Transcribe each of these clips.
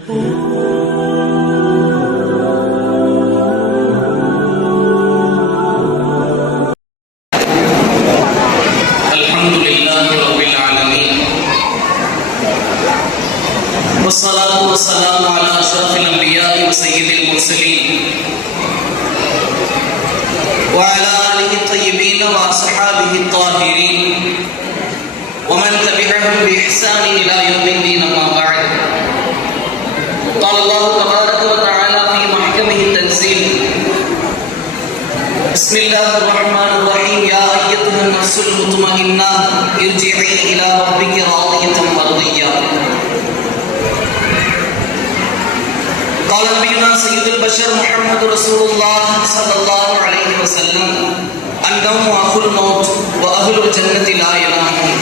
والصلاة والسلام على أشرف الأنبياء وسيد المرسلين وعلى آله الطيبين وأصحابه الطاهرين ومن تبعهم بإحسان إلى يوم الدين أما بعد. قال الله تبارك وتعالى في محكمه التنزيل: بسم الله الرحمن الرحيم. يا أيتها النفس المطمئنة ارجعي إلى ربك راضية مرضية. قال نبينا سيد البشر محمد رسول الله صلى الله عليه وسلم: النوم أخو الموت وأهل الجنة لا ينامون.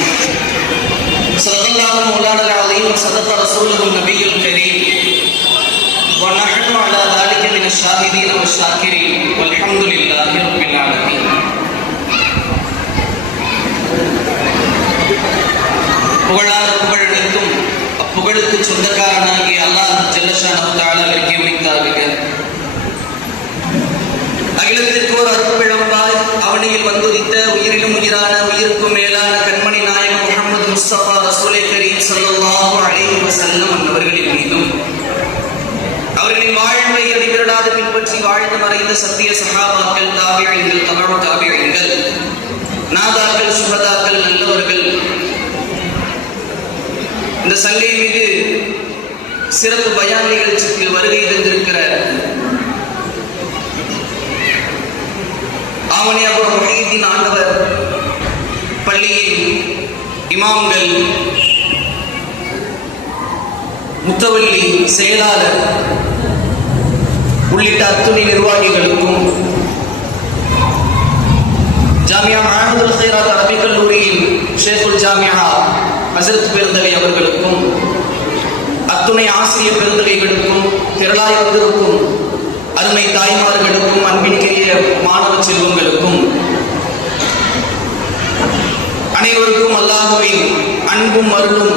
صدق الله مولانا العظيم وصدق رسوله النبي الكريم ونحن على ذلك من الشاهدين والشاكرين والحمد لله رب العالمين. புகழனைத்தும் அப்புகழுக்கு சொந்தக்காரனாகிய அல்லாஹ் ஜல்லஷானஹு தஆலாவிற்கு உரித்தாகுக. அகிலத்திற்கு ஒரு அருட்பிழம்பாய் அவனியில் வந்துதித்த உயிரினும் உயிரான உயிருக்கும் மேலான கண்மணி நாயகம் முஹம்மது முஸ்தபா ரசூலே கரீம் ஸல்லல்லாஹு அலைஹி வஸல்லம் அவர்களின் மீதும் அவர்களின் வாழ்வை அடிவிரடாது பின்பற்றி வாழ்ந்து மறைந்த சத்திய சஹாபாக்கள், தாபிஈன்கள், தபஉ தாபிஈன்கள், நாதாக்கள், சுஹதாக்கள், நல்லவர்கள், இந்த சங்கை மீது சிறப்பு பயான் நிகழ்ச்சிக்கு வருகை தந்திருக்கிற ஆவணியாபுரம் முஹீதீன் ஆண்டவர் பள்ளியின் இமாம்கள், முத்தவல்லி செயலாளர் உள்ளிட்ட அத்துணை நிர்வாகிகளுக்கும், ஜாமியா மஅஹதுல் கைராத் அரபிக் கல்லூரியின் ஷேகுல் ஜாமியா ஹஸரத் பெருந்தகை அவர்களுக்கும், அத்துணை ஆசிரியர் பெருந்தகைகளுக்கும், திரளாய் வந்திருக்கும் அருமை தாய்மார்களுக்கும், அன்பிற்குரிய மாணவ செல்வங்களுக்கும் அனைவருக்கும் அல்லாஹ்வின் அன்பும் அருளும்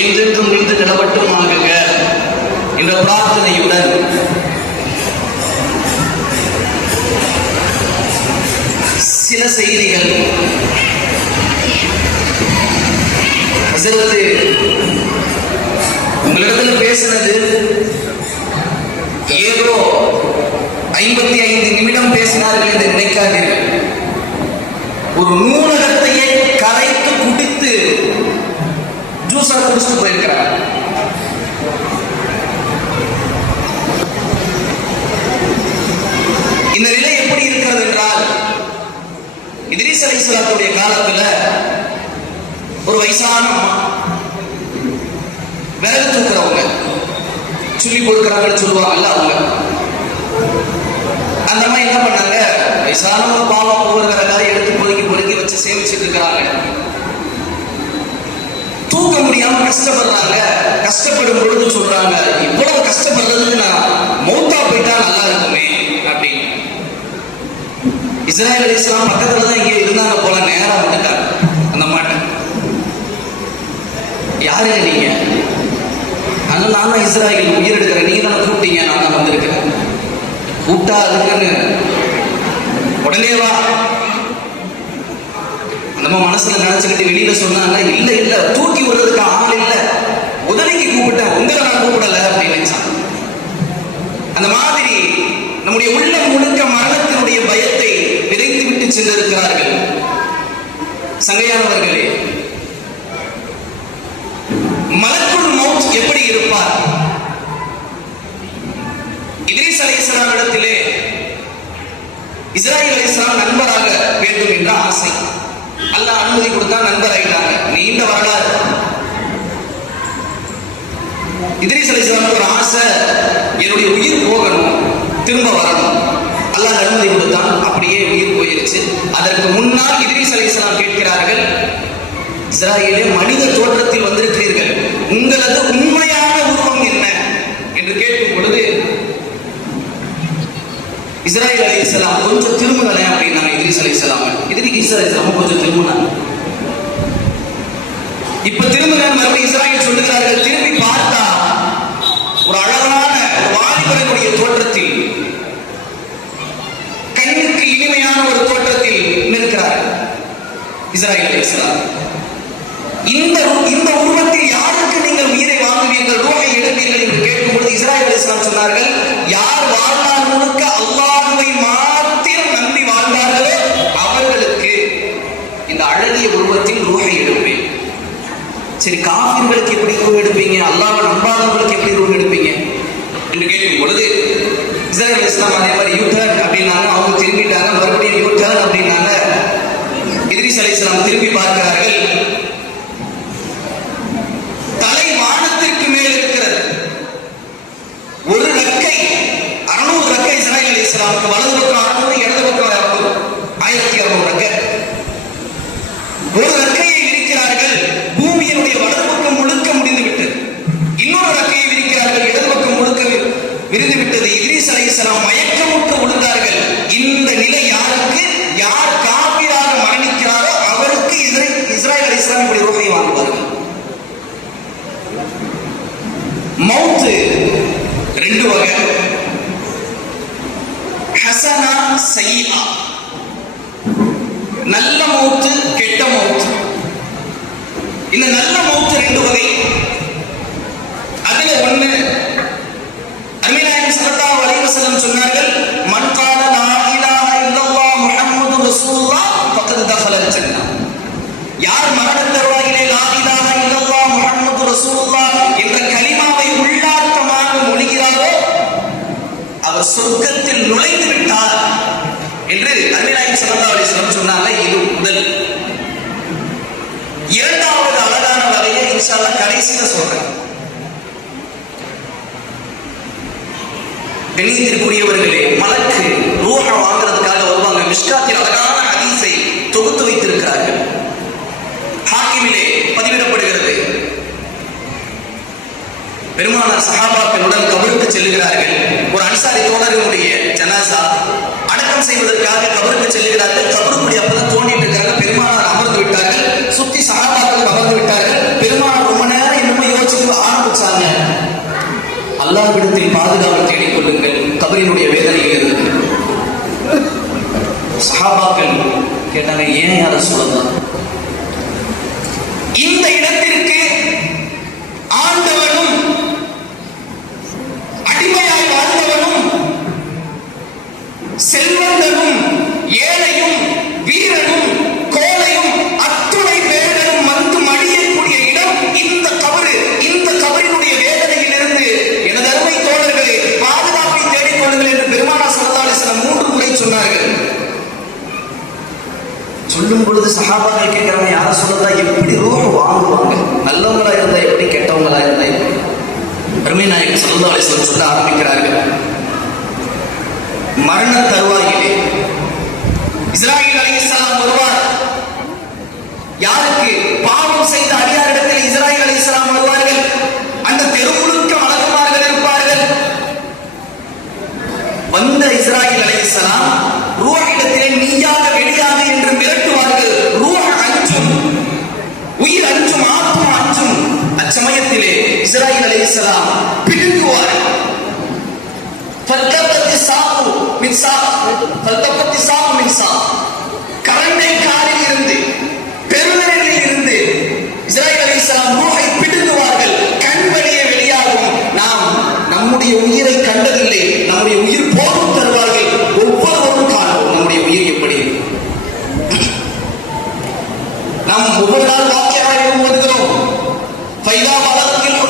என்றென்றும் நின்று நிலவட்டும் ஆகுக என்ற பிரார்த்தனையுடன் சில செய்திகள். உங்களிடத்தில் பேசினது ஏதோ 55 நிமிடம் பேசினார்கள் என்று நினைக்காதீர்கள். ஒரு நூலகத்தையே கரைத்து குடித்து ஜூஸா குடிச்சுட்டு போயிருக்கிறார். இந்த நிலை எப்படி இருக்கிறது என்றால், இத்ரீஸ் அலைஹிஸ்ஸலாத்துடைய காலத்துல ஒரு வயசான அம்மா, விறகு தூக்குறவங்க, சுள்ளி கொடுக்குறாங்கன்னு சொல்லுவாங்கல்ல, அவங்க அந்த அம்மா என்ன பண்ணாங்க, வயசானவங்க பாவம் ஒவ்வொரு விறகாக எடுத்து பொறுக்கி வச்சு சேமிச்சுட்டு இருக்கிறாங்க. தூக்க முடியாம கஷ்டப்படுறாங்க. கஷ்டப்படும் பொழுது சொல்றாங்க, இவ்வளவு கஷ்டப்படுறதுக்கு நான் மௌத்தா போயிட்டா நல்லா இருக்குமே அப்படின்னு. இஸ்ராயேல் அலைஹிஸ்ஸலாம் பக்கத்துல தான் இங்கே இருந்தாங்க போல, நேரா வந்துட்டாங்க அந்த அம்மாட்ட. யாருங்க நீங்க? ஆனால் நான் தான் இஸ்ராயேல் உயிர் எடுக்கிறேன், நீங்க தானே கூப்பிட்டீங்க, நான் தான் வந்திருக்கிறேன். கூப்பிட்டா அதுக்குன்னு உடனே வா நம்ம மனசுல நினைச்சுக்கிட்டு வெளியில சொன்னாங்க. இல்ல இல்ல, தூக்கி விடுறதுக்கு ஆள் இல்ல, உதவிக்கு கூப்பிட்டேன், உங்களை நான் கூப்பிடல அப்படின்னு நினைச்சான். அந்த மாதிரி நம்முடைய உள்ளம் முழுக்க மரணத்தினுடைய பயத்தை விதைத்து விட்டு சென்றிருக்கிறார்கள். சங்கையானவர்களே, மலக்குல் மௌத் எப்படி இருப்பார்? இத்ரீஸ் அலைஹிஸ்ஸலாம் இடத்திலே இஸ்ராயீல் அலைஹிஸ்ஸலாம் நண்பராக வேண்டும் என்ற ஆசை. அல்லாஹ் அனுமதி கொடுத்தா நண்பர் ஆயிட்டாங்க. நீண்ட வரலாறு. இத்ரீஸ் அலைஹிஸ்ஸலாமுக்கு ஒரு ஆசை, என்னுடைய உயிர் போகணும், திரும்ப வரணும். அல்லாஹ் அனுமதி கொடுத்தான், அப்படியே உயிர் போயிருச்சு. அதற்கு முன்னால் இத்ரீஸ் அலைஹிஸ்ஸலாம் கேட்கிறார்கள், இஸ்ராயீலே மனித தோற்றத்தில் வந்திருக்கிறீர்கள், உங்களது உண்மையான உருவம் என்ன என்று கேட்கும் பொழுது இஸ்ராயீல் அலைஹிஸ்ஸலாம் கொஞ்சம் திரும்புங்களேன் அப்படின்னாங்க. இத்ரீஸ் அலைஹிஸ்ஸலாம் கொஞ்சம் திரும்பினாங்க. இப்ப திரும்புங்க மறுபடியும் இஸ்ராயீல் சொல்லுகிறார்கள். திரும்பி பார்த்தா ஒரு அலைஹிஸ்ஸலாமுக்கு வலது பக்கம் 600, இடது பக்கம் 1600 ரக்க. ஒரு ரக்கையை விரிக்கிறார்கள், பூமியினுடைய வலது பக்கம் முழுக்க முடிந்து விட்டது. இன்னொரு ரக்கையை விரிக்கிறார்கள், இடது பக்கம் முழுக்க விரிந்து விட்டது. இத்ரீஸ் அலைஹிஸ்ஸலாம் மயக்கமுற்று விழுந்தார்கள். இந்த நிலை யாருக்கு? யார் காபிராக மரணிக்கிறாரோ அவருக்கு இஸ்ராயீல் அலைஹிஸ்ஸலாம் இப்படி ரூஹை வாங்குவார்கள். மௌத்து ரெண்டு வகை, ஹசனா சய்யிஆ. நல்ல மௌத்து, கெட்ட மௌத்து. இந்த நல்ல மௌத்து ரெண்டு வகை. அதுல ஒண்ணு அருமை நாயகம் ஸல்லல்லாஹு அலைஹி வஸல்லம் சொன்னார்கள், மன் கால லா இலாஹ இல்லல்லாஹ் முஹம்மதுர் ரசூலுல்லாஹ் ஃபக்கத் தஹலல் ஜன்னah. யார் மரண தருவாயிலே லா இலாஹ இல்லல்லாஹ் முஹம்மதுர் ரசூலுல்லாஹ் என்ற கலிமாவை உள்ளார்த்தமாக மொழிகிறாரோ அவர் சொர்க்கத்தில் நுழைந்து விட்டார் என்று அருமை நாயகம் ஸல்லல்லாஹு அலைஹி வஸல்லம் சொன்னாங்க. இது முதல். இரண்டாவது அழகான வகையை இன்ஷா அல்லாஹ் கடைசியில சொல்றேன். கண்ணியத்திற்குரியவர்களே, மலக்கு ரூஹ வாங்குறதுக்காக வருவாங்க. மிஷ்காத்தில் அழகான ஹதீஸை தொகுத்து வைத்திருக்கிறார்கள். ஹாக்கிமிலே பதிவிடப்படுகிறது. பெருமானார் சஹாபாக்களுடன் கபருக்கு செல்லுகிறார்கள். ஒரு அன்சாரி தோழர்களுடைய ஜனாசா அடக்கம் செய்வதற்காக கபருக்கு செல்லுகிறார்கள். கபருக்குடி அப்பதான் தோண்டிட்டு இருக்கிறாங்க. பெருமானார் அமர்ந்து விட்டார்கள். சுத்தி சஹாபாக்கள் அமர்ந்து விட்டார்கள். பெருமானார் ரொம்ப நேரம் என்னமோ யோசிச்சு ஆரம்பிச்சாங்க. அல்லாஹ்விடத்தில் பாதுகாப்பு தேடிக் கொள்ளுங்கள், கபரினுடைய வேதனையில் இருந்து. சஹாபாக்கள் கேட்டாங்க, ஏன் யார சொல்லலாம்? இந்த இடத்திற்கு ஆண்டவனும் அடிமையாய் வாழ்ந்தவனும் செல்வந்தனும் ஏழையும் வீரனும் கோழையும் அத்துணை பேர்களும் வந்து மடியக்கூடிய இடம் இந்த கபரு. இந்த கபரினுடைய வேதனையிலிருந்து எனது அருமை தோழர்களே பாதுகாப்பை தேடிக் கொள்ளுங்கள் என்று பெருமானார் ஸல்லல்லாஹு அலைஹி வஸல்லம் 3 முறை சொன்னார்கள். சொல்லும் பொழுது சஹாபாக்கள் கேட்கிறாங்க, யார சொல்லதா எப்படி ரூஹ் வாங்குவாங்க? நல்லவங்களா இருந்தா எப்படி, கெட்டவங்களா இருந்தா எப்படி? அருமை நாயகம் ஸல்லல்லாஹு அலைஹி வஸல்லம் சொல்ல ஆரம்பிக்கிறார்கள், மரண தருவாயிலே இஸ்ராயீல் அலைஹிஸ்ஸலாம் வருவார். யாருக்கு? பாவம் செய்த அடியாரிடத்தில் இஸ்ராயீல் அலைஹிஸ்ஸலாம் வருவார்கள். அந்த தெரு முழுக்க மலக்குமார்கள் இருப்பார்கள். வந்த இஸ்ராயீல் அலைஹிஸ்ஸலாம் ரூஹிடத்திலே நீயாக வெளியாக என்று மிரட்டுவார்கள். ரூஹ் அஞ்சும், உயிர் அஞ்சும், ஆத்மா அஞ்சும். அச்சமயத்திலே இஸ்ராயீல் அலைஹிஸ்ஸலாம் பிடுங்குவார்கள். கரண்டை காலில் இருந்து பெருவிரலில் இருந்து இஸ்ராயீல் அலைஹிஸ்ஸலாம் ரூஹை பிடுங்குவார்கள். கண் வழியே வெளியாகும். நாம் நம்முடைய உயிரை கண்டதில்லை, நம்முடைய உயிர் போகும் தருவார்கள். ஒவ்வொருவரும் காண்போம் நம்முடைய உயிர் எப்படி. நாம் ஒவ்வொரு நாள் வாக்கியமாக வருகிறோம். ஃபைதா வலத்தில்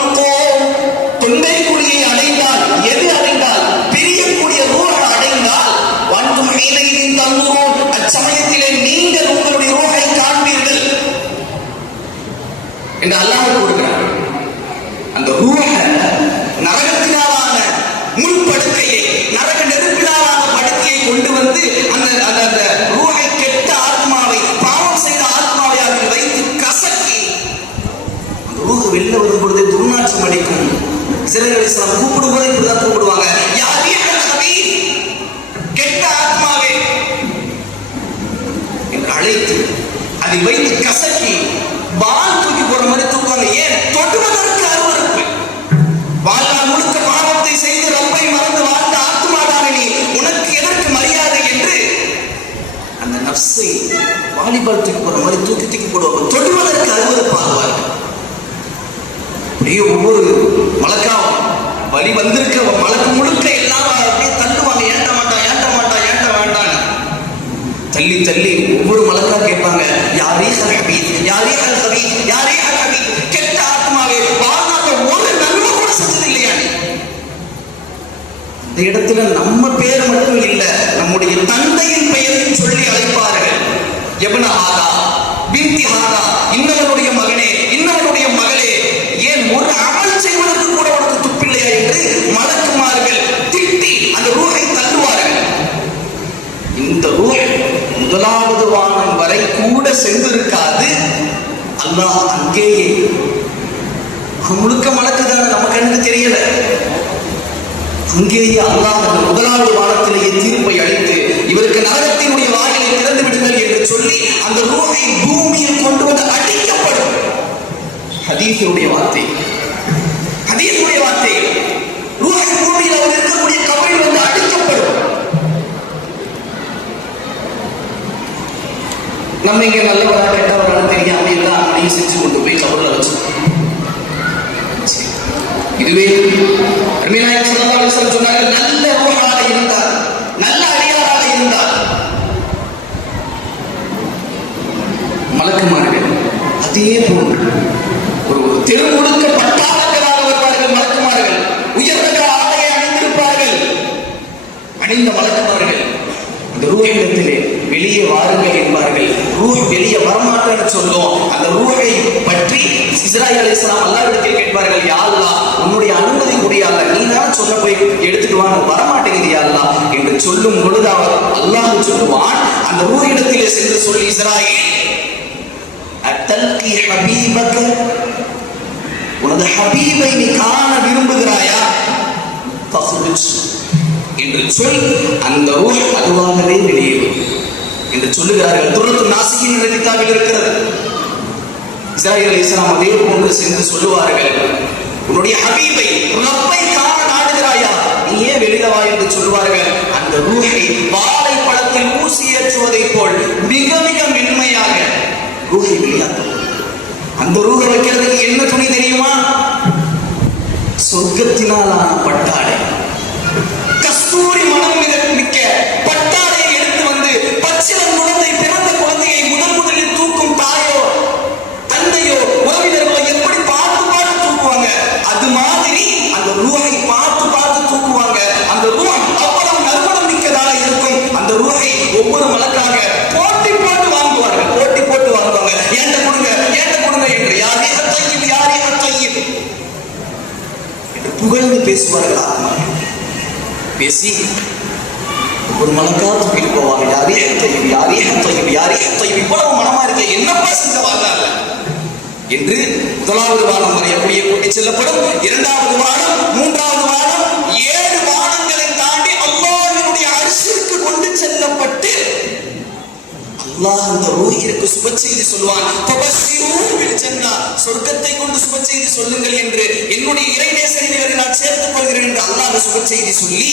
தொண்டைக்குழியை அடைந்தால், எது அடைந்தால்? பிரியக்கூடிய ரூஹ் அடைந்தால் வண்டும் ஹீனையின் தன்னுரோன், அச்சமயத்திலே நீங்கள் உங்களுடைய ரூஹை காண்பீர்கள் என்று அல்லாஹ் கூறுகிறார். அந்த ரூஹ நரகத்தினாலான முள்படுக்கையை, நரக நெருப்பினாலான படுக்கையை கொண்டு வந்து அந்த ரூஹை, கெட்ட ஆத்மாவை, பாவம் செய்த ஆத்மாவை அதில் வைத்து கசக்கி அந்த ரூஹ் வெளில வரும் பொழுது துர்நாற்றம் அடிக்கும். இஸ்ராயீல் அலைஹிஸ்ஸலாம் கூப்பிடும் போது இப்படிதான் கூப்பிடுவாங்க, யா ரீஹல் ஹபீப், கெட்ட ஆத்மாவே என்று அழைத்து அதை வைத்து கசக்கி பால் தூக்கி போற மாதிரி தூக்குவாங்க. ஏன்? தொடுவதற்கு அருவருப்பு. வாழ்நாள் முழுக்க பாவத்தை செய்து ரப்பை மறந்து வாழ்ந்த ஆத்மாதான நீ, உனக்கு எதற்கு மரியாதை என்று அந்த நஃப்ஸை வாலிபால் தூக்கி போற மாதிரி தூக்கி போடுவாங்க. தொடுவதற்கு அருவருப்பாகுவார்கள். அப்படியே ஒவ்வொரு மலக்காவும் வலி வந்திருக்க மலக்கு முழுக்க எல்லாம் அப்படியே தள்ளுவாங்க. ஏண்ட மாட்டான், ஏண்ட மாட்டான், ஏண்ட வேண்டாம் தள்ளி தள்ளி ஒவ்வொரு மலக்கா கேட்பாங்க, யாரே ஹபீப், யாரே ஹபீப், யாரே ஹபீப். கெட்ட ஆத்மாவே, வாழ்நாள் ஒரு நன்மை கூட செஞ்சது இல்லையா? இந்த இடத்துல நம்ம பேர் மட்டும் இல்ல, நம்முடைய தந்தையின் பெயரையும் சொல்லி அழைப்பார்கள். எப்ன ஹாதா, பின்தி ஹாதா, இன்னவனுடைய மகனே, இன்னவனுடைய மகளே. ஏன் ஒரு அமல் செய்வதற்கு கூட உனக்கு துப்பில்லையா என்று மலக்குமார்கள் திட்டி அந்த ரூஹை தள்ளுவார்கள். அல்லாஹ் அங்கேயே முழுக்க மலக்குதான நம்ம கண்ணுக்கு தெரியல, அங்கேயே அல்லாஹ் அந்த முதலாவது வானத்திலேயே தீர்ப்பை அளித்து இவருக்கு நரகத்தினுடைய வாயிலை திறந்து விடுங்கள் என்று சொல்லி அந்த ரூஹை பூமியில் கொண்டு வந்து அடிக்கப்படும். ஹதீஸுடைய வார்த்தை, ஹதீஸுடைய வார்த்தை. ரூஹை பூமியில் அவர் இருக்கக்கூடிய கபரில் வந்து அடிக்கப்படும். நம்ம இங்க நல்லவரா கெட்டவரா தெரியாம எல்லா அமலையும் செஞ்சு கொண்டு போய் கபரில் வச்சு, இதுவே அருமைநாயகம் ஸல்லல்லாஹு அலைஹி வஸல்லம் சொன்னாங்க, நல்ல ரூஹாக இருந்தார், நல்ல அடியாராக இருந்தார், மலக்குமார்கள் அதே போன்று ஒரு தெரு முழுக்க பட்டாளங்களாக வருவார்கள். மலக்குமார்கள் உயர்ந்த ஆடையை அணிந்திருப்பார்கள். அணிந்த மலக்குமார்கள் அந்த ரூஹிடத்திலே வெளியே வாருங்கள் என்பார்கள். ரூஹ் வெளியே வரமாட்டேன்னு சொல்லும். அந்த ரூஹை பற்றி இஸ்ராயீல் அலைஹிஸ்ஸலாம் அல்லாஹ்விடத்தில் கேட்பார்கள், யா அல்லாஹ் உன்னுடைய அனுமதி முடியாத, நீ தான் சொல்ல போய் எடுத்துட்டு வாங்க, வரமாட்டேங்குது யா அல்லாஹ் என்று சொல்லும் பொழுது அவர் அல்லாஹ் சொல்லுவான், அந்த ரூஹிடத்திலே சென்று சொல்லி, இஸ்ராயீல் அத்தல்கி ஹபீபக, உனது ஹபீபை நீ காண விரும்புகிறாயா ஃபஹ்ருஜ் என்று சொல், அந்த ரூஹ் அதுவாகவே வெளியேறும் என்று சொல்லுகிறார்கள். துர்ரத்து நாசிகின் என்ற கிதாபில் இருக்கிறது. இஸ்ராயீல் அலைஹிஸ்ஸலாம் அதே போன்று சென்று சொல்லுவார்கள், உன்னுடைய ஹபீபை ரப்பை காண நாடுகிறாயா, நீ ஏன் வெளியில வா என்று சொல்லுவார்கள். அந்த ரூஹை வாழை பழத்தில் ஊசி ஏற்றுவதை போல் மிக மிக மென்மையாக ரூஹை வெளியாக்கும். அந்த ரூஹை வைக்கிறதுக்கு என்ன துணி தெரியுமா? சொர்க்கத்தினாலான பட்டாடை, கஸ்தூரி மனம் மிக்க பட்டாடையை எடுத்து வந்து பச்சிளம் குழந்தை, பிறந்த குழந்தையை முதலில் தூக்கும் தாயோ தந்தையோ உறவினர்களோ எப்படி பார்த்து பார்த்து தூக்குவாங்க, அது மாதிரி அந்த ரூஹை பார்த்து பார்த்து தூக்குவாங்க. அந்த ரூஹ் அவ்வளவு நறுமணம் மிக்கதாக இருக்கும். அந்த ரூஹை ஒவ்வொரு மலக்காக போட்டி போட்டு வாங்குவார்கள், போட்டி போட்டு வாங்குவாங்க. ஏண்ட கொடுங்க ஏண்ட கொடுங்க என்று, யாரே அத்தையும் யாரே அத்தையும் என்று புகழ்ந்து பேசுவார்கள். ஆத்மா பேசி ஒரு மலக்காக தூக்கிட்டு போவாங்க. யாரே அத்தையும் யாரே அத்தையும் யாரே அத்தையும், இவ்வளவு மனமா இருக்க என்னப்பா செஞ்ச வாழ்நாள் என்று முதலாவது வானம் வரை அப்படியே கூட்டி செல்லப்படும். இரண்டாவது வானம், மூன்றாவது வானம், 7 வானங்களை தாண்டி அல்லாஹ்வினுடைய அர்ஷிற்கு கொண்டு செல்லப்பட்டு அல்லாஹ் அந்த ரூஹிற்கு சுப செய்தி சொல்வான். தபஸ்ஸிரு பில் ஜன்னah, சொர்க்கத்தை கொண்டு சுப செய்தி சொல்லுங்கள் என்று என்னுடைய இறைநேசரிகளை நான் சேர்த்துக் கொள்கிறேன் என்று அல்லாஹ் சுப செய்தி சொல்லி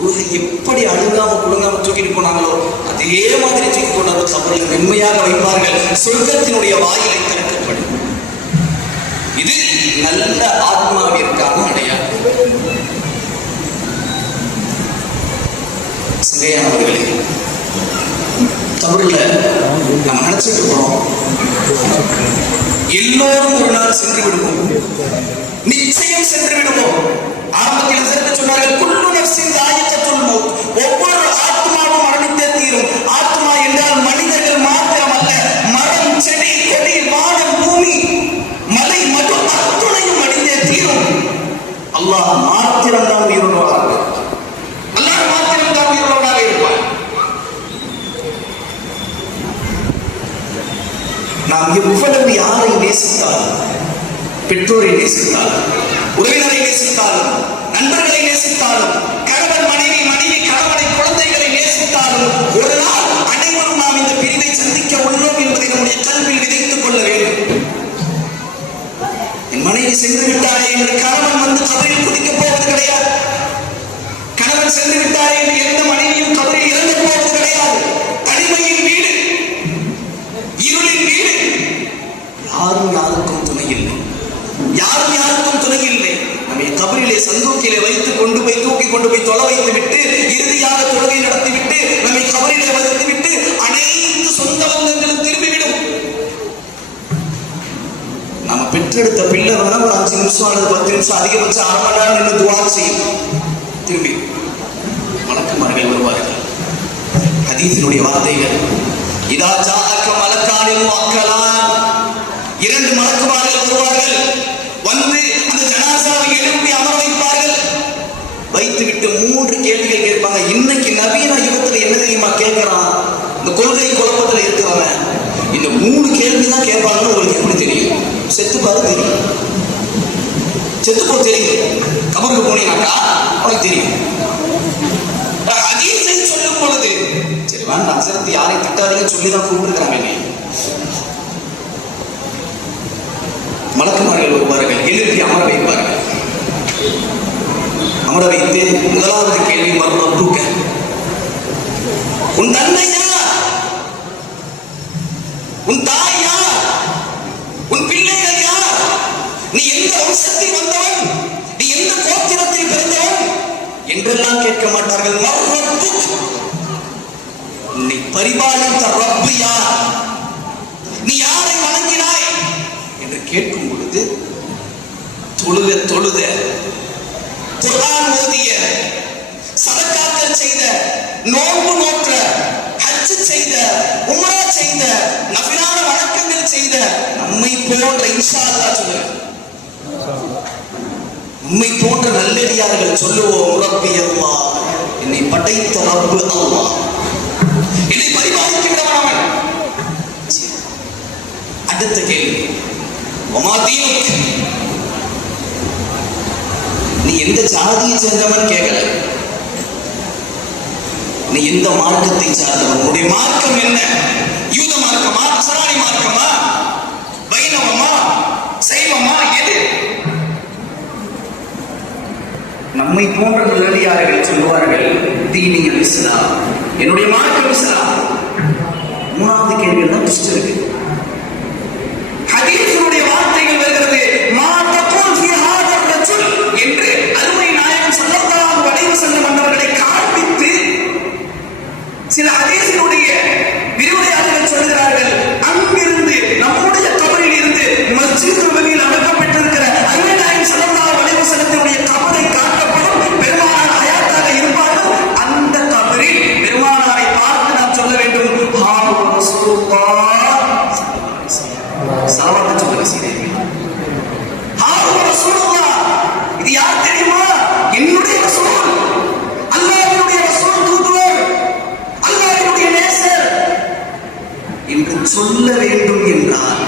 ரூஹை எப்படி அழுகாம குழுங்காம தூக்கிட்டு போனாங்களோ அதே மாதிரி தூக்கி கொண்டாந்து கபரில் மென்மையாக வைப்பார்கள். சொர்க்கத்தினுடைய வாயிலை திறக்கப்படும். இது நல்ல ஆத்மாவிற்கான அடையாளம். சங்கையானவர்களே, கபரில் நம்ம நினைச்சிட்டு இருக்கிறோம் எல்லோரும் ஒரு நாள் சென்று விடுவோம், நிச்சயம் சென்று விடுவோம். ஆரம்பத்தில் சேர்த்து சொன்னார்கள், குல்லு நஃப்ஸின் தாயிகத்துல் மௌத், ஒவ்வொரு ஆத்மாவும் மரணித்தே தீரும். ஆத்மா என்றால் மனிதர்கள் மாத்திரம் அல்ல, மரம், செடி, கொடி, வானம், பூமி, மலை, மடு அத்துணையும் மனிதே தீரும். அல்லாஹ் மாத்திரம் தான் உயிரோடாக, அல்லாஹ் மாத்திரம் தான் உயிரோடாக இருப்பார். நாம் எவ்வளவு யாரை நேசித்தாலும், பெற்றோரை நேசித்தாலும், உறவினரை நேசித்தாலும், நண்பர்களை நேசித்தாலும், கணவன் மனைவி, மனைவி கணவனை, குழந்தைகளை நேசித்தாலும், ஒரு நாள் அனைவரும் நாம் இந்த பிரிவை சந்திக்க உள்ளோம் என்பதை நம்முடைய கல்வியில் விதைத்துக் கொள்ள வேண்டும். என் மனைவி சென்று விட்டாரே என்று கணவன் வந்து கபரில் குதிக்கப் போவது கிடையாது. கணவன் சென்று விட்டாரே என்று எந்த மனைவியும் கபரில் இறந்து போவது கிடையாது. தனிமையின் வீடு, இருளின் வீடு, யாரும் யாருக்கும் துணை இல்லை, யாரும் யாருக்கும் துணை இல்லை. நம்மை கபரிலே சந்தூக்கிலே வைத்து தூக்கி கொண்டு போய் தொலை வைத்து விட்டு இறுதியாக தொழுகை நடத்திவிட்டு நம்மை கபரிலே வைத்து விட்டு அனைத்து சொந்த பந்தங்களும் திரும்பிவிடும். நம்ம பெற்றெடுத்த பிள்ளை வேணா ஒரு 5 நிமிஷம் அல்லது 10 நிமிஷம், அதிகபட்சம் அரை மணி நேரம் நின்று துஆ செய்யும். திரும்பி மலக்குமார்கள் வருவார்கள். ஹதீஸினுடைய வார்த்தைகள், இதா ஜாஅக மலக்கானில் முஅக்கலான், 2 மலக்குமார்கள் வருவார்கள். வந்து அந்த ஜனாசாவை எழுப்பி அமர வைப்பார்கள். வைத்துவிட்டு 3 கேள்விகள் கேட்பாங்க. இன்னைக்கு நவீன யுகத்துல என்ன தெரியுமா கேட்கிறான்? இந்த கொள்கை குழப்பத்துல இருக்கிறவன் இந்த 3 கேள்விதான் கேட்பாங்கன்னு உங்களுக்கு எப்படி தெரியும்? செத்து பாரு தெரியும், செத்துப்போ தெரியும், கபருக்கு போனீங்கன்னாக்கா அவனுக்கு தெரியும். ஹதீஸை சொல்லும் பொழுது சரி வேண்டாம் சிறப்பு யாரையும் திட்டாதீங்கன்னு சொல்லிதான் கூப்பிட்டுருக்கிறாங்க. மலக்குமார்கள் வருவார்கள், எழுப்பி அமர வைப்பார்கள். அமர வைத்து முதலாவது கேள்வி மறுக்க, உன் தந்தை யார்? உன் தாய் யார்? உன் பிள்ளைகள் யார்? நீ எந்த வம்சத்தில் வந்தவன்? நீ எந்த கோத்திரத்தில் பிறந்தவன் என்றெல்லாம் கேட்க மாட்டார்கள். நீ பரிபாலித்த ரப்பு யார்? நீ யாரை வணங்கினாய் என்று கேட்கும் பொழுது தொழுத குர்ஆன் ஓதிய, சதகாக்கள் செய்த, நோன்பு நோற்ற, ஹஜ் செய்த, உம்ரா செய்த, நஃபிலான வணக்கங்கள் செய்த நம்மை போன்ற இன்ஷா அல்லாஹ் சொல்லுங்க, நம்மை போன்ற நல்லடியார்கள் சொல்லுவோம், ரப்பி அல்லாஹ், என்னை படைத்த ரப்பு அல்லாஹ், என்னை பரிபாலிக்கின்றவன் அவன். அடுத்த கேள்வி, வமா தீனுக், நீ எந்த ஜாதியை சேர்ந்தவன் கேட்கல, நீ எந்த மார்க்கத்தை சார்ந்தவன், உன்னுடைய மார்க்கம் என்ன? யூத மார்க்கமா, நசராணி மார்க்கமா, வைணவமா, சைவமா, எது? நம்மை போன்ற நல்லடியார்கள் சொல்லுவார்கள், தீனியல் இஸ்லாம், என்னுடைய மார்க்கம் இஸ்லாம். மூணாவது கேள்வி தான் ட்விஸ்ட் இருக்கு. ஹதீஸுடைய வார்த்தைகள் வருகிறது, மா தகூல் ஃபீ ஹாதா ரஜுல் என்று அருமை நாயகம் ஸல்லல்லாஹு அலைஹி வஸல்லம் அவர்களை காண்பித்து சில ஹதீஸினுடைய விரிவுரையாளர்கள் சொல்கிறார்கள், அங்கிருந்து நம்முடைய கபரில் இருந்து மஸ்ஜித் நபவியில் அடக்கப்பட்டிருக்கிற அருமை நாயகம் ஸல்லல்லாஹு அலைஹி வஸல்லத்தினுடைய கபரை காட்டப்படும். பெருமானார் ஹயாத்தாக இருப்பார்கள். அந்த கபரில் பெருமானாரை பார்த்து நாம் சொல்ல வேண்டும், ஹா ரசூலுல்லாஹ் சலவாத்து சொல்லுங்க சீதேவி, ஹா ரசூலுல்லாஹ், இது யார் தெரியுமா? என்னுடைய ரசூல், அல்லாஹ்வுடைய ரசூல், தூதுவர், அல்லாஹ்வுடைய நேசர் என்று சொல்ல வேண்டும் என்றால்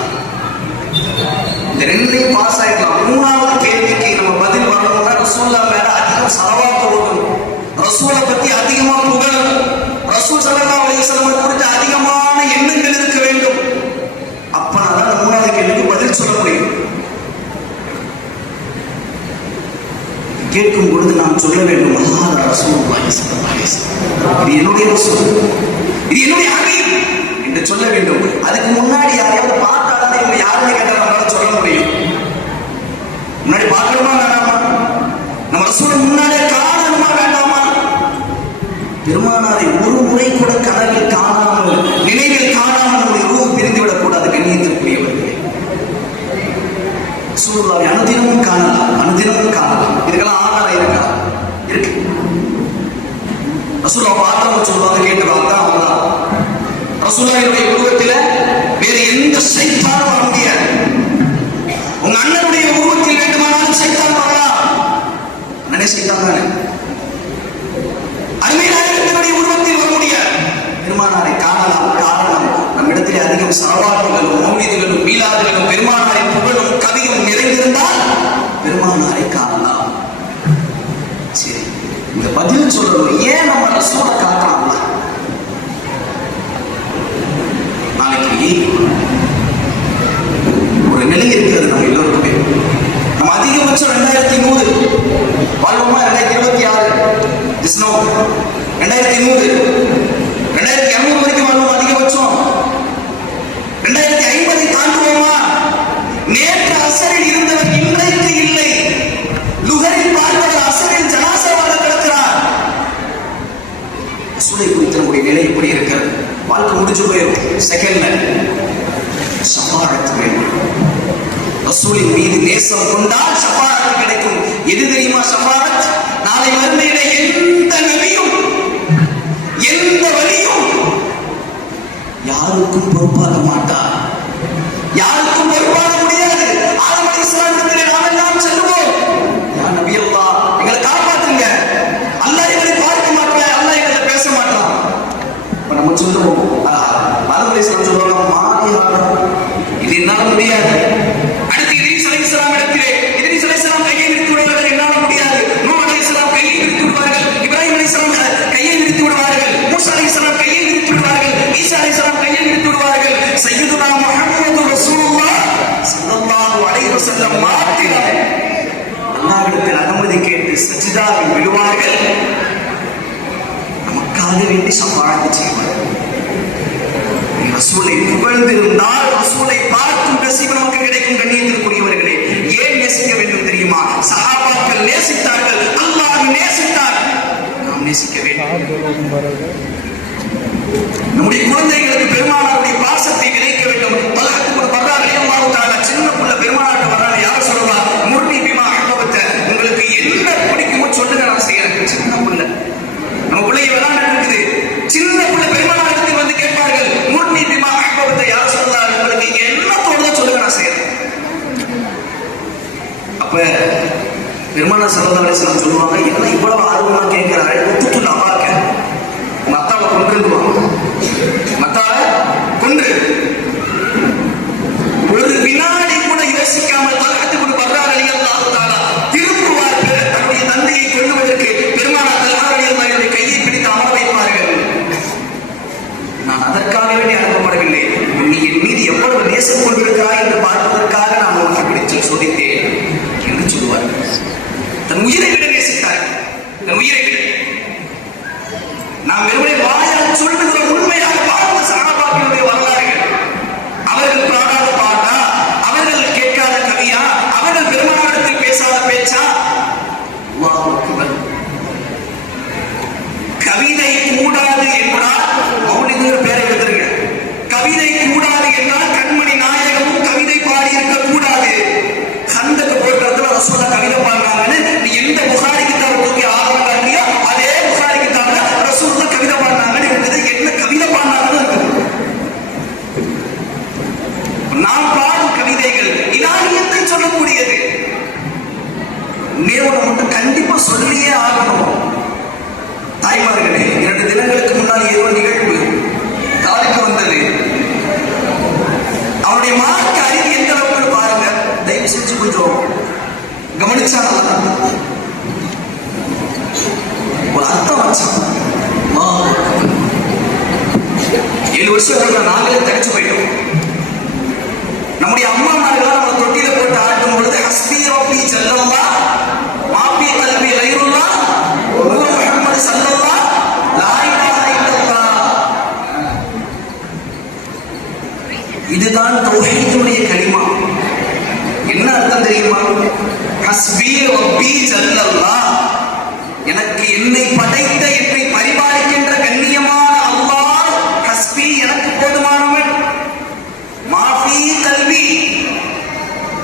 இந்த ரெண்டையும் பாஸ் ஆயிடலாம். மூணாவது கேள்விக்கு நம்ம பதில் வரணும்னா ரசூலுல்லாஹ் மேல அதிகம் சலவாத்து ஓதணும், ரசூலை பத்தி அதிகமா புகழணும், ரசூல் ஸல்லல்லாஹு அலைஹி வஸல்லம் குறித்து அதிகமான எண்ணங்கள் இருக்க வேண்டும். அப்பதான் மூணாவது கேள்விக்கு பதில் சொல்ல முடியும். கேட்கும் பொழுது நாம் சொல்ல வேண்டும், அல்லாஹ் ரசூலுல்லாஹி ஸல்லல்லாஹு அலைஹி வஸல்லம், இது என்னுடைய ரசூல், இது என்னுடைய ஹபீப் என்று சொல்ல வேண்டும். அதுக்கு முன்னாடி யாரையாவது பார்த்தாதான் இவங்க யாருன்னு கேட்டா நம்மளால சொல்ல முடியும். முன்னாடி பார்க்கணுமா வேண்டாமா? நம்ம ரசூலை முன்னாடியே காணணுமா வேண்டாமா? பெருமானாரை ஒரு முறை கூட கனவில் காணாமல், நினைவில் காணாமல் நம்முடைய ரூஹ் பிரிந்து விடக்கூடாது. கண்ணியத்திற்குரியவர்களே, ரசூலுல்லாஹை அனுதினமும் காணலாம், அனுதினமும் காணலாம். இதுக்கெல்லாம் ஆதாரம் இருக்கா? இருக்கு. ரசூலுல்லாஹ் பார்த்தவங்க சொல்லுவாங்க, கேட்டு பார்த்தா அவங்கதான். ரசூலுல்லாஹினுடைய உருவத்தில வேறு எந்த சைத்தானும் வர முடியாது. உங்க அண்ணனுடைய உருவத்தில் வேண்டுமானாலும் சைத்தான் வரலாம். அண்ணனே சைத்தான் தானே. அருமையானவர்களுடைய உருவத்தில் வர முடியாது. பெருமானாரை காணலாம். காரணம், நம்மிடத்திலே அதிகம் சலவாத்துகளும் மௌலிதுகளும் மீலாதுகளும் பெருமானாரை புகழும் கவியும் நிறைந்திருந்தால் பெருமானாரை காணலாம். சரி, இந்த பதில் சொல்லணும். ஏன் நம்ம ரசூலை காட்டலாம்ல? நாளைக்கு ஒரு நிலை இருக்கிறது நம்ம எல்லோருக்குமே. நம்ம அதிகபட்சம் 2100 வாழ்வோமா? 2026 திஸ்னோ 2100 2200 வரைக்கும் வாழ்வோம் அதிகபட்சம். 2050 தாண்டுவோமா? நேற்று அசரில் இருந்தவர் இன்றைக்கு இல்லை. லுகரில் பார்த்தவர் அசரில் ஜனாசாவாக கிடக்கிறார். ரசூலை குறித்த நம்முடைய நிலை எப்படி இருக்கிறது? வாழ்க்கை முடிஞ்சு போயிடும். செகண்ட்ல ஷஃபாஅத் வேண்டும். ரசூலின் மீது நேசம் கொண்டால் ஷஃபாஅத் கிடைக்கும். எது தெரியுமா ஷஃபாஅத்? நாளை மறுமையிலே எந்த நபியும் எந்த வலியும் யாருக்கும் பொறுப்பாக மாட்டார், யாருக்கும் பொறுப்பாக முடியாது. ஆதம் அலைஹிஸ்ஸலாத்திலே நாம் எல்லாம் செல்லுவோம், யா நபி அல்லாஹ் எங்களை காப்பாற்றுங்க, அல்லாஹ் எங்களை பார்க்க மாட்டான், அல்லாஹ் எங்களை பேச மாட்டான். இப்ப நம்ம சொல்லுவோம், ஆதம் அலைஹிஸ்ஸலாம் சொல்லுவாங்க, மாலிஹா அல்லாஹ்விடத்தில் அனுமதி கேட்டு சஜிதாவில் விழுவார்கள், நமக்காக வேண்டி ஷஃபாஅத் செய்வார்கள். ரசூலை புகழ்ந்திருந்தால் ரசூலை பார்க்கும் நசீபு நமக்கு கிடைக்கும். கண்ணியத்திற்குரியவர்களே, ஏன் நேசிக்க வேண்டும் தெரியுமா? சஹாபாக்கள் நேசித்தார்கள், அல்லாஹ் நேசித்தார், நாம் நேசிக்க வேண்டும். நம்முடைய குழந்தைகளுக்கு பெருமானாருடைய பாசத்தை விதைக்க வேண்டும். சின்ன புள்ள பெருமானாட்டு வர்றாங்க, யார சொல்லுவா? முர்னி பிமா அஹ்பப்த, உங்களுக்கு என்ன பிடிக்குமோ சொல்லுங்க, நான் செய்யறேன். சின்ன புள்ள நம்ம பிள்ளைய விளையாண்டு இருக்குது, சின்ன புள்ள பெருமானாரத்தில் வந்து கேட்பார்கள், முர்னி பிமா அஹ்பப்த, யார சொல்லுவா? உங்களுக்கு என்ன தோணுதோ சொல்லுங்க, நான் செய்யறேன். அப்ப பெருமானார் ஸல்லல்லாஹு அலைஹி வஸல்லம் சொல்லுவாங்க, என்ன இவ்வளவு ஆர்வமா கேட்கிறாரு, ஒத்துட்டு அப்பாக்க மத்தாவை கொன்றுவாங்க, மத்தாவை கொன்று. ஒரு வினாடி கூட யோசிக்காமல் தல்ஹத்துக்கு பர்ரார் ரலியல்லாஹு தஆலா திரும்புவார்கள். தன்னுடைய தந்தையை கொல்லுவதற்கு பெருமானார் தல்ஹா ரலியல்லாஹு கையை பிடித்து அமர வைப்பார்கள். நான் அதற்காக வேண்டி அனுப்பப்படவில்லை, நீ என் மீது எவ்வளவு நேசம் கொண்டிருக்கிறாய் என்று பார்ப்பதற்காக நான் உனக்கு பிடித்து சோதித்தேன் என்று சொல்லுவார்கள். தன் உயிரை விட நேசித்தார், தன் உயிரை விட. நாம் வெறுமனே வாயால் சொல்லுகிற உண்மையாக வாழ்ந்த சஹாபாக்களுடைய வரலாறுகள். அவர்கள் பாடாத பாட்டா, அவர்கள் கேட்காத கவியா, அவர்கள் பெருமானாரிடத்தில் பேசாத பேச்சா? அல்லாஹ் அக்பர். கவிதை கூடாது என்பதால் மௌலிதர் பேரை எடுத்துருங்க. கவிதை கூடாது என்றால் கண்மணி நாயகமும் கவிதை பாடி இருக்க கூடாது. கந்தக்கு போடுறதுல ரசூலா கவிதை பாடுறாங்கன்னு நீ எந்த புகாரி கிதாபை தூக்கி ஆரம்பிக்க இல்லையோ அதே புகாரி கிதாபை ரசூலா கவிதை பாடுறாங்கன்னு இருக்குது. என்ன கவிதை பாடினாங்கன்னு இருக்குது. நாம் பாடும் கவிதைகள் இலானியத்தை சொல்லக்கூடியது. நேரம் மட்டும் கண்டிப்பா சொல்லியே ஆகணும். தாய்மார்களே, 2 தினங்களுக்கு முன்னால் ஏதோ நிகழ்வு காலுக்கு வந்தது. அவருடைய மார்க்க அறிவு எந்த அளவுக்கு பாருங்க, தயவு செஞ்சு கொஞ்சம் கவனிச்சா நல்லா. ஒரு அர்த்தம் வச்சான், 7 வருஷம் நாங்களே தனிச்சு போயிட்டோம். நம்முடைய அம்மாமார்களா நம்ம தொட்டியில போட்டு ஆட்டும் பொழுது ஹஸ்பி ரப்பி ஜல்லல்லாஹ் மாஃபி கல்பி கைருல்லாஹ் நூர் முஹம்மது ஸல்லல்லாஹு லா இலாஹா இல்லல்லாஹ். இதுதான் தௌஹீதுடைய கலிமா. என்ன அர்த்தம் தெரியுமா? ஹஸ்பி ரப்பி ஜல்லல்லாஹ், எனக்கு என்னை படைத்த என்னை பரிபாலிக்கின்ற கண்ணியமான அல்லாஹ் ஹஸ்பி, எனக்கு போதுமானவன். மாஃபி கல்வி,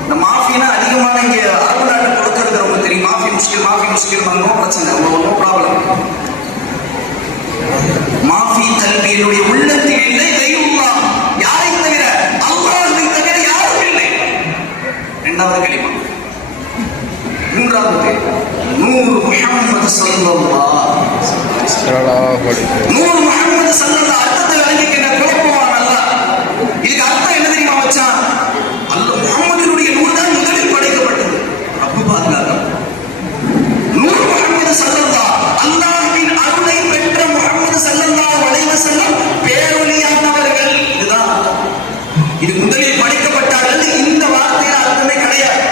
இந்த மாஃபினா அதிகமான இங்க அரபு நாட்டு கொடுக்கிறது ரொம்ப தெரியும். மாஃபி முஸ்லிம் நோ பிரச்சனை, நோ ப்ராப்ளம். மாஃபி கல்வி என்னுடைய உள்ளத்தில் இல்லை. கைருல்லாஹ், யாரை தவிர, அல்லாஹ்வை தவிர யாரும் இல்லை. 2வது கலிமா. 3வது நூர் முஹம்மது ஸல்லல்லாஹு நூர் முஹம்மது ஸல்லல்லாஹு அர்த்தத்தை விளங்கிக்கிற குழப்பமான அல்லாஹ். இதுக்கு அர்த்தம் என்ன தெரியுமா வச்சான்? அல்லாஹ் முஹம்மதினுடைய நூர் தான் முதலில் படைக்கப்பட்டது. ரப்பு பாதுகாக்க. நூர் முஹம்மது ஸல்லல்லாஹு, அல்லாஹ்வின் அருளை பெற்ற முஹம்மது ஸல்லல்லாஹு அலைஹி வஸல்லம் பேரொலியானவர்கள். இதுதான் இது முதலில் படைக்கப்பட்டார்கள். இந்த வார்த்தையில அர்த்தமே கிடையாது.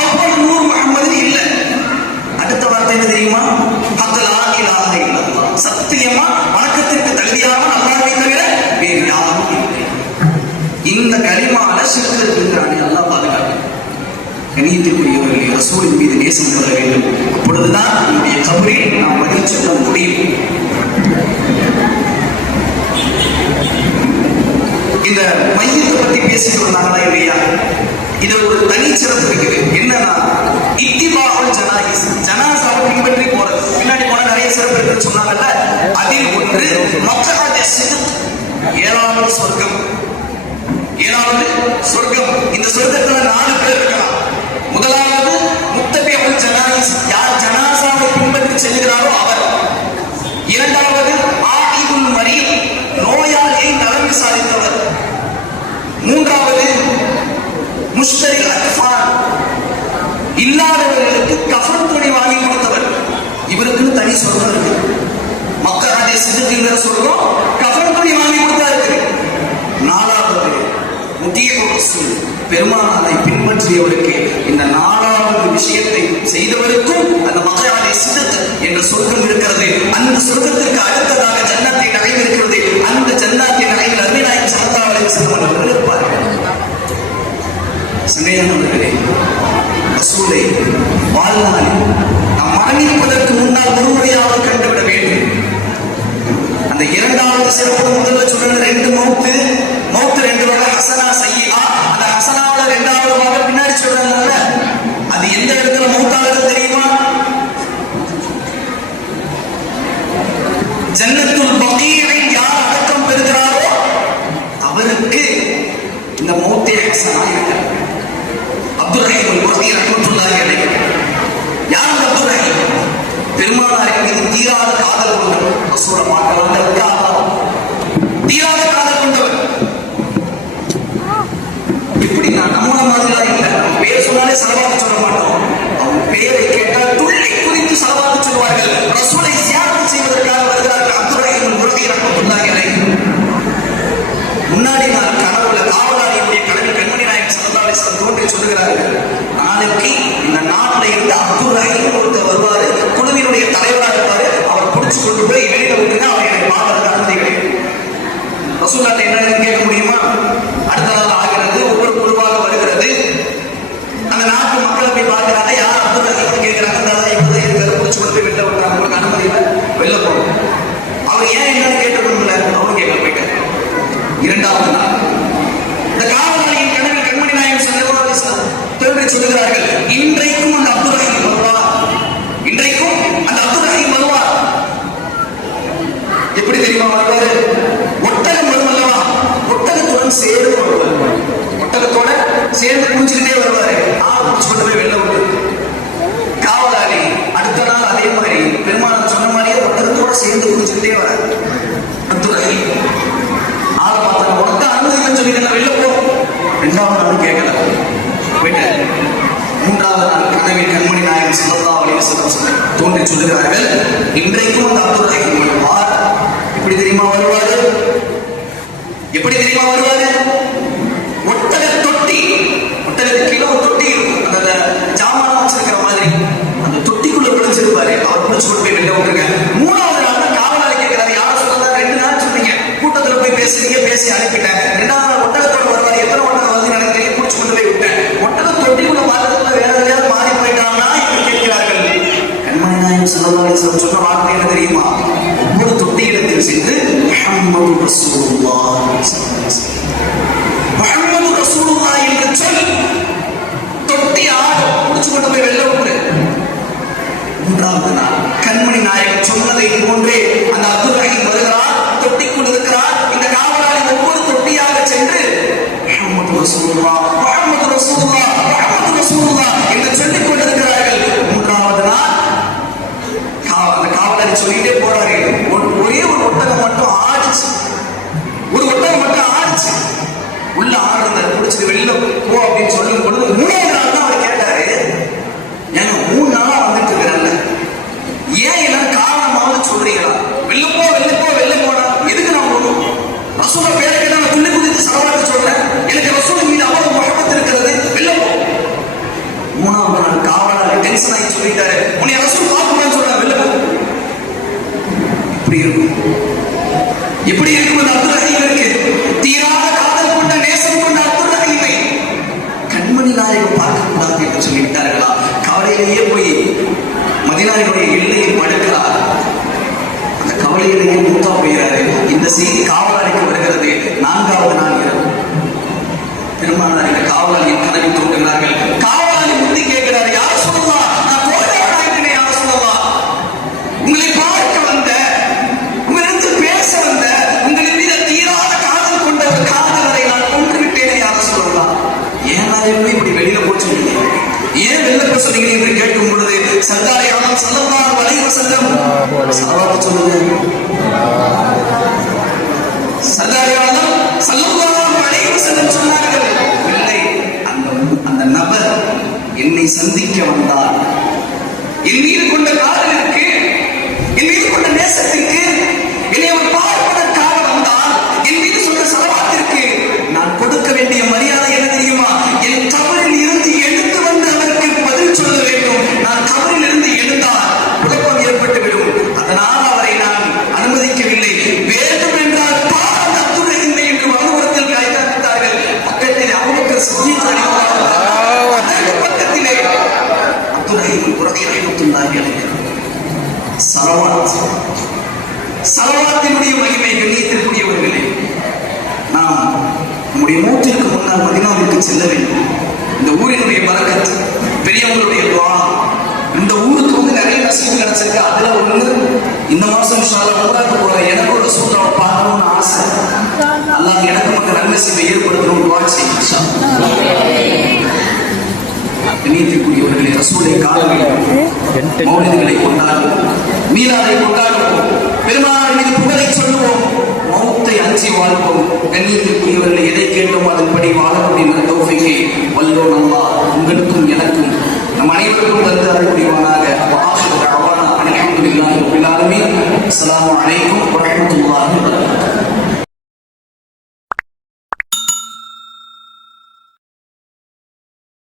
அவ்வளவு நூர் முஹம்மது இல்ல. அடுத்த வார்த்தை என்ன தெரியுமா? லா இலாஹா இல்லல்லாஹ், சத்தியமா வணக்கத்திற்கு தகுதியானவன் அல்லாஹ்வை தவிர வேறு யாரும் இல்லை. இந்த கலிமால ஷிர்க் இருக்குங்கிறானே, அல்லாஹ் பாதுகாக்க. கண்ணியத்திற்குரியவர்களே, ரசூலின் மீது நேசம் கொள்ள வேண்டும். அப்பொழுதுதான் நம்முடைய கபரில் நாம் பதில் சொல்ல முடியும். இந்த மையத்தை பத்தி பேசிட்டு இருந்தாங்களா இல்லையா? இது ஒரு தனி சிறப்பு இருக்குது. என்னன்னா, இத்திபாஉல் ஜனாயிஸ், ஜனாஸாவை பின்பற்றி போறது. பின்னாடி போன நிறைய சிறப்பு இருக்குன்னு சொன்னாங்கல்ல, அதில் ஒன்று மக்ஹது சித்க், 7வது சொர்க்கம். 7வது சொர்க்கம். இந்த சொர்க்கத்துல 4 பேர் இருக்கலாம். முதலாவது முத்தபிஉல் ஜனாயிஸ், யார் ஜனாஸாவை பின்பற்றி செல்கிறாரோ அவர். 2வது ஆயிதுல் மரீத், நோயாளியை நலம் விசாரித்தவர். 3வது முஷ்தரில் அக்ஃபான், இல்லாதவர்களுக்கு கஃன் துணி வாங்கி கொடுத்தவர். இவருக்குன்னு தனி சொர்க்கம் இருக்கு. மக்ஹது சித்க்ங்கிற சொர்க்கம், கஃன் துணி வாங்கி கொடுத்தா இருக்கு. 4வது முதியுர் ரசூல், பெருமானாரை பின்பற்றியவருக்கு இந்த 4வது விஷயத்தை செய்த செய்தவருக்கும் அந்த மகாயானை சிதத் என்ற சொர்க்கம் இருக்கிறது. அந்த சொர்க்கத்திற்கு அடுத்ததாக ஜன்னத்தை நகைவு இருக்கிறது. அந்த ஜன்னத்தை நகைவில் அருமைநாயகம் ஸல்லல்லாஹு அலைஹி வஸல்லம் அவர்கள் இருப்பார்கள். சங்கையானவர்களே, ரசூலை வாழ்நாளில் நாம் மரணிப்பதற்கு முன்னால் ஒருமுறையாவது கண்டுவிட வேண்டும். அந்த இரண்டாவது சிறப்பு முதல்ல சொல்ற ரெண்டு மௌத்து ரெண்டு வகை, ஹசனா சய்யிஆ. அந்த ஹசனாவோட இரண்டாவது வகை பின்னாடி சொல்றாங்கல்ல, அது எந்த இடத்துல மௌத்தாகிறது தெரியுமா? ஜன்னத்துல் பகீஇல் யார் அடக்கம் பெறுகிறாரோ அவருக்கு இந்த மௌத்தே ஹசனா இருக்கிறது. அப்துல் ரஹீம் அல்-குர்தி ரஹ்மத்துல்லாஹி அலைஹி. யார் அப்துல் ரஹீம்? பெருமானாரின் மீது தீராத காதல் கொண்டவர். ரசூலை பார்க்கலாம்ன்றதுக்கு ஆதாரம். தீராத காதல் கொண்டவர். இப்படி நான் நம்மள மாதிரிலாம் இல்லை. நம்ம பேர் சொன்னாலே சலவாத்து சொல்ல மாட்டோம். அவங்க பேரை கேட்டால் துள்ளி குறித்து சலவாத்து சொல்வார்கள். ரசூலை தியாகம் செய்வதற்காக வருகிறார்கள். அப்துல் ரஹீம் அல்-குர்தி ரஹ்மத்துல்லாஹி அலைஹி. முன்னாடி நான் கனவுல காவலாளியுடைய கனவில் கண்மணி நாயகம் ஸல்லல்லாஹு அலைஹி வஸல்லம் தோன்றி சொல்லுகிறார்கள், நாளைக்கு இந்த நாட்டில் இருந்து அப்துல் ரஹீம் ஒருத்தர் வருவாரு, குழுவினுடைய தலைவராக இருப்பாரு, அவர் பிடிச்சு கொண்டு போய் வெளியில விட்டுங்க, அவர் என்னை பார்க்கறதுக்கு அனுமதி கிடையாது. ரசூலுல்லாஹ் என்ன கேட்க முடியுமா? அடுத்த நாள் ஆகிறது, ஒவ்வொரு குழுவாக வருகிறது. அந்த நாட்டு மக்களை போய் பார்க்கிறாங்க, யார் அப்துல் ரஹீம் கேட்கிறாங்க, இப்பதான் இருக்காரு, பிடிச்சு கொண்டு போய் வெளில விட்டாங்க, உங்களுக்கு அனுமதி இல்லை, வெளில போகணும். அவர் ஏன் என்னன்னு கேட்டுக்கணும்ல, அவரும் கேட்க போயிட்டார். இரண்டாவது நாள் இந்த காவலாளியின் கனவில் கண்மணி நாயகம் ஸல்லல்லாஹு அலைஹி வஸல்லம் தோன்றி சொல்லுகிறார்கள், இன்றைக்கும் அந்த அப்துல் ரஹீம் வருவார், இன்றைக்கும் அந்த அப்துல் ரஹீம் வருவார். எப்படி தெரியுமா வருவாரு? ஒட்டகம் வரும் அல்லவா, ஒட்டகத்துடன் சேர்ந்து வருவார். ஒட்டகத்தோட சேர்ந்து குடிச்சுக்கிட்டே வருவாரு. ஆள் குடிச்சு கொண்டு போய் வெளில விட்டு காவலாளி அடுத்த நாள் அதே மாதிரி பெருமாள் சொன்ன மாதிரியே ஒட்டகத்தோட சேர்ந்து குடிச்சுக்கிட்டே வர அப்துல் ரஹீம் ஆளை பார்த்தாங்க. உனக்கு அனுமதி இல்லைன்னு சொல்லிட்டு வெளில போ. ரெண்டாவது நாளும் கேட்கல, போயிட்டாரு. மூன்றாவது நாள் கனவில் கண்மணி நாயகம் ஸல்லல்லாஹு அலைஹி வஸல்லம் தோன்றி சொல்லுகிறார்கள், இன்றைக்கும் அந்த அப்துல் ரஹீம் வருவார். எப்படி தெரியுமா வருவாரு? எப்படி தெரியுமா வருவாரு? ஒட்டக தொட்டி, ஒட்டகத்துக்கு கீழே ஒரு தொட்டி இருக்கும், அந்த ஜாமான் வச்சிருக்கிற மாதிரி அந்த தொட்டிக்குள்ள பிடிச்சிருப்பாரு. அவர் பிடிச்சு கொண்டு போய் வெளில விட்டுருங்க. மூணாவது நாள் காவலாளி கேட்கிறாரு, யாரும் சொல்லல, 2 நாள் சொன்னீங்க, கூட்டத்துல போய் பேசுறீங்க, பேசி அனுப்பிட்டேன். 2வது நாள் ஒட்டகத்தோட வருவாரு. எத்தனை ஒட்டகம் வந்து எனக்கு தெரியும், பிடிச்சு கொண்டு போய் விட்டேன். ஒட்டக தொட்டிக்குள்ள பார்த்ததுக்குள்ள வேற எதையாவது மாறி போயிட்டாங்கன்னா என்று கேட்கிறார்கள். கண்மணி நாயகம் ஸல்லல்லாஹு அலைஹி வஸல்லம் சொன்ன வார்த்தை என்ன தெரியுமா? ஒவ்வொரு தொட்டியிடத்தில் சென்று முஹம்மது ரசூலுல்லாஹ் முஹம்மது ரசூலுல்லாஹ் என்று சொல். தொட்டி ஆடு, பிடிச்சு கொண்டு போய் வெளில விட்டுரு. மூன்றாவது நாள் கண்மணி நாயகம் சொன்னதை போன்றே அந்த அப்துல் ரஹீம் வருகிறார், தொட்டிக்குள் இருக்கிறார். இந்த காவலாளி ஒவ்வொரு தொட்டியாக சென்று முஹம்மது ரசூலுல்லாஹ் முஹம்மது ரசூலுல்லாஹ் முஹம்மது ரசூலுல்லாஹ் என்று சொல்லிக் கொண்டிருக்கிறார்கள். மூன்றாவது நாள் அந்த காவலாளி சொல்லிட்டே போறாரு. ஒரே ஒரு ஒட்டகம் மட்டும் ஆடிச்சு, ஒரு ஒட்டகம் மட்டும் ஆடிச்சு. உள்ள ஆடுறத பிடிச்சிட்டு வெளியில போ அப்படின்னு சொல்லும் பொழுது 3வது நாள் தான் அவர் கேட்டாரு, ஏன்னா 3 நாளா வந்துட்டு இருக்கிறாங்க, ஏன் எல்லாரும் காரணமாவது சொல்றீங்களா? வெளில போ வெளில போ வெளில போனா எதுக்கு நான் போகணும்? ரசூல பேருக்கு நான் துள்ளி குதித்து சலவாத்து சொல்றேன், எனக்கு ரசூல் மீது அவ்வளவு முஹப்பத் இருக்கிறது, வெளில போ. 3வது நாள் காவலாளி டென்ஷன் ஆகி சொல்லிட்டாரு, உன்னை ரசூல் பார்க்கணும்னு சொல்றேன், வெளில போ. இப்படி இருக்கும், எப்படி இருக்கும் அந்த அப்துல் ரஹீமிற்கு? தீராத காதல் கொண்ட நேசம் கொண்ட அப்துல் ரஹீமை கண்மணி நாயகம் பார்க்கக்கூடாது என்று சொல்லிவிட்டார்களா? கவலையிலேயே போய் மதீனாவினுடைய எல்லையில் படுக்கிறார். அந்த கவலையிலேயே மூத்தா போகிறாரு. இந்த செய்தி காவலாளிக்கு வருகிறது. 4வது நாள் இரவு பெருமானார் இந்த காவலாளியின் கனவில் தோன்றுகிறார்கள். காவலாளி முந்தி கேட்கிறார், யார் சொல்லலாம், நான் கோழையாயிட்டேனே, யார் சொல்லலாம், உங்களை பார்க்க வந்த, உங்களிடத்தில் பேச வந்த, உங்களின் மீது தீராத காதல் கொண்ட ஒரு காதலரை நான் கொன்று விட்டேனே, யார் சொல்லலாம். ஏன் நான் இப்படி வெளியில போச்சு, ஏன் வெளில போய் சொன்னீங்க என்று கேட்கும் பொழுது சர்தாரே ஆலம் ஸல்லல்லாஹு அலைஹி வஸல்லம் சலவாத் சொல்லுங்க. சர்தாரே ஆலம் ஸல்லல்லாஹு அலைஹி வஸல்லம் சொன்னார்கள், இல்லை, அந்த நபர் என்னை சந்திக்க வந்தார். என் மீது கொண்ட காதலிற்கு, என் மீது கொண்ட நேசத்திற்கு, என்னை அவர் பார்ப்பதற்காக வந்தால், என் மீது சொன்ன சலவாத்திற்கு நான் கொடுக்க வேண்டிய மரியாதை என்ன தெரியுமா? என் கபரில் இருந்து எடுத்து வந்து அவருக்கு பதில் சொல்ல வேண்டும். நான் கபரில் ரஹ்மத்துல்லாஹி அலைஹி. ஸலவாத், ஸலவாத்தினுடைய மகிமை கண்ணியத்திற்குரியவர்களே, நாம் நம்முடைய மூச்சிற்கு முன்னால் மதீனாவிற்கு செல்ல வேண்டும். இந்த ஊரினுடைய பரக்கத், பெரியவங்களுடைய துஆ, இந்த ஊருக்கு வந்து நிறைய நசீபு கிடைச்சிருக்கு. அதுல ஒண்ணு இந்த மாசம் இன்ஷா அல்லாஹ் ஊராக்கு போற எனக்கு ஒரு ரசூலுல்லாஹ் பார்க்கணும்னு ஆசை. அல்லாஹ் எனக்கும் அந்த நன்மசீபை ஏற்படுத்தணும் துஆ செய்யுங்க இன்ஷா அல்லாஹ். கண்ணியத்திற்குரியவர்களே, ரசூலை காண வேண்டும், மௌலிதுகளை கொண்டாடுவோம், மீலாதை கொண்டாடுவோம், பெருமானார் மீது புகழை சொல்லுவோம், மௌத்தை அஞ்சி வாழ்வோம். கண்ணியத்திற்குரியவர்களை எதை கேட்டோம் அதன்படி வாழக்கூடிய தௌஃபீகை வல்லோன் அல்லாஹ் உங்களுக்கும் எனக்கும் நம் அனைவருக்கும் தந்து அருள்புரிவானாக. அல்ஹம்துலில்லாஹி ரப்பில் ஆலமீன். அஸ்ஸலாமு அலைக்கும் வரஹ்மத்துல்லாஹி